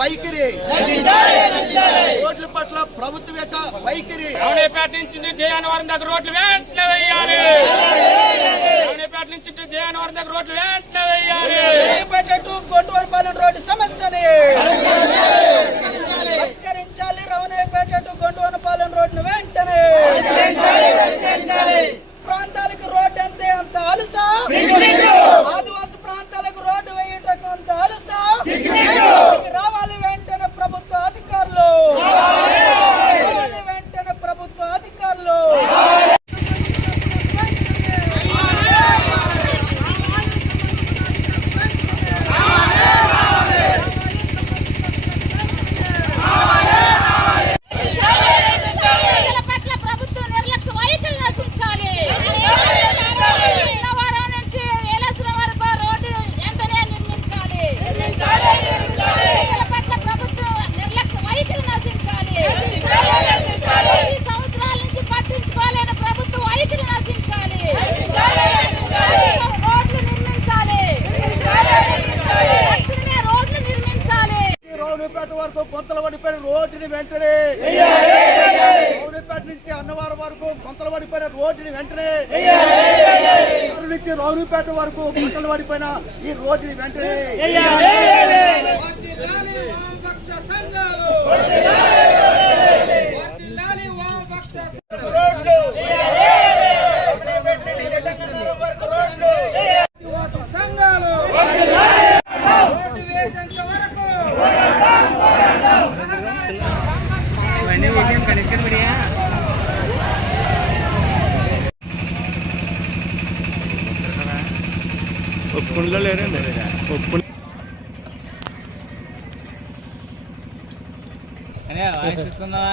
వైఖరి. రోడ్ల పట్ల ప్రభుత్వం యొక్క వైఖరి. రమణేపేట నుంచి జయానవరం దగ్గర రోడ్లు వెంటనే వేయాలి. రమణేపేట నుంచి జయానవరం దగ్గర రోడ్లు వెంటనే రోడ్డుని వెంటనే రౌనిపేట నుంచి అన్నవరం వరకు కొంతల పడిపోయిన రోడ్డుని వెంటనే నుంచి రౌనిపేట వరకు కొంతలు పడిపోయిన ఈ రోడ్డుని వెంటనే ఒప్పుకుండలో లేరండి వాయిస్ తీసుకుందామా